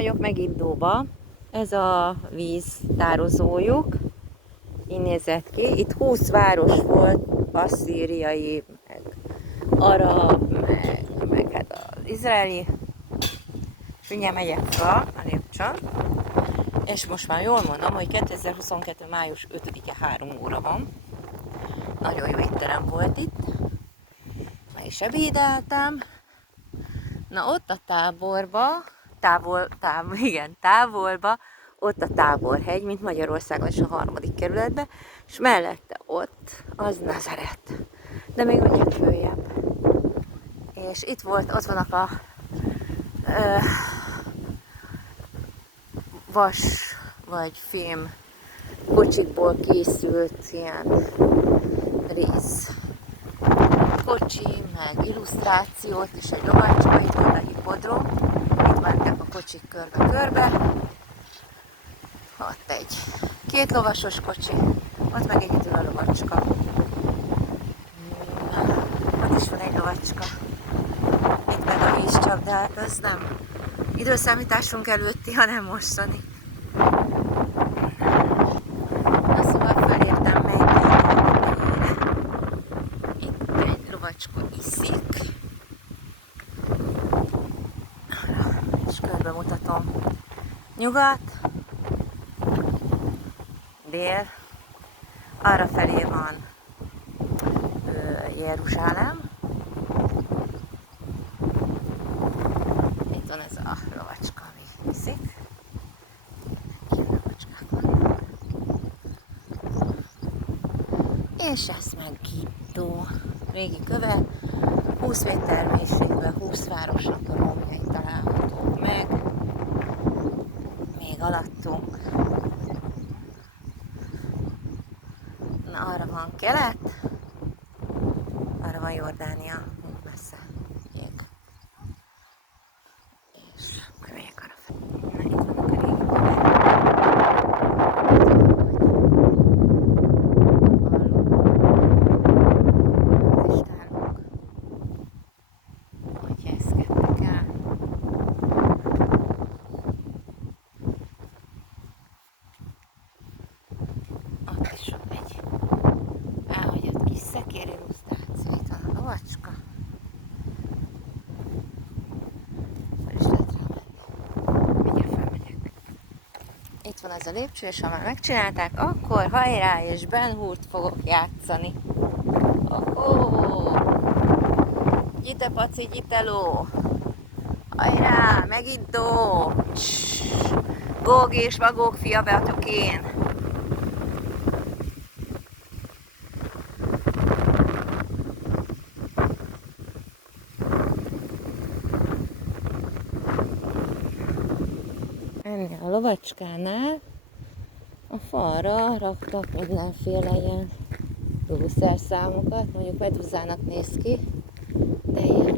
vagyok Megiddóba, ez a víztározójuk, így nézett ki. Itt 20 város volt, asszíriai, meg arab, meg hát az izraeli. Mindjárt megyek fel a lépcsőn, és most már jól mondom, hogy 2022. május 5-e 3 óra van. Nagyon jó étterem volt itt. Meg is ebédeltem. Na ott a távolba, ott a Táborhegy, mint Magyarországon is a 3. kerületben, és mellette ott az Nazaret. De még megyek följebb. És itt volt, ott vannak a vas vagy fém kocsikból készült ilyen rész kocsi, meg illusztrációt, és egy lovacska, itt volt a hipodrom, itt mentek a kocsik körbe-körbe, ott egy 2 lovasos kocsi, ott meg egyedül a lovacska. Ott is van egy lovacska, itt meg a vízcsapdát, az nem időszámításunk előtti, hanem mostani. Na szóval felértem Megiddóra. Itt egy lovacska iszik. És körbe mutatom. Nyugat, dél, arra felé van Jeruzsálem. Itt van ez a lovacska, ami iszik. És ez Megiddó. Régi köve, 20 méter mélységben 20 városnak a romjai találhatók meg. Még alattunk. Na, arra van kelet, arra van Jordánia, mint messze. Ég. És majd megyek arra fel. Na, itt vannak a régi Itt van ez a lépcső, és ha már megcsinálták, akkor hajrá, és Ben Hurt fogok játszani. Gyite paci, gyiteló! Hajrá, Megiddó! Góg és Magóg fia vagyok én! Ennél a lovacskánál a falra raktak mindenféle ilyen lószerszámokat, mondjuk meduzának néz ki, de ilyen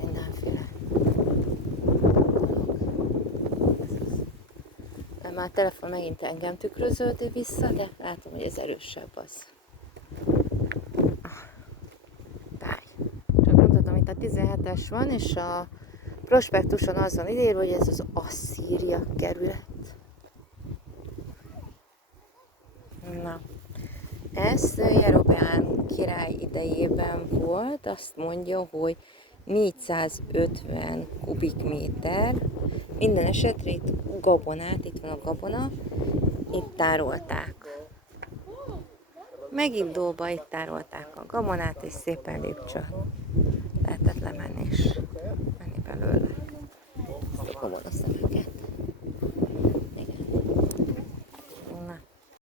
mindenféle dolog. Már a telefon megint engem tükröződik vissza, de látom, hogy ez erősebb az. Csak mutatom, itt a 17-es van, és a prospektuson az van írva, hogy ez az Asszíria kerület. Na, ez Jerobeám király idejében volt, azt mondja, hogy 450 kubikméter. Minden esetre itt gabonát, itt van a gabona, itt tárolták. Megiddóba itt tárolták a gabonát, és szépen lépcső lehetett lemenni és menni belőle. Ezt a gabonaszemeket.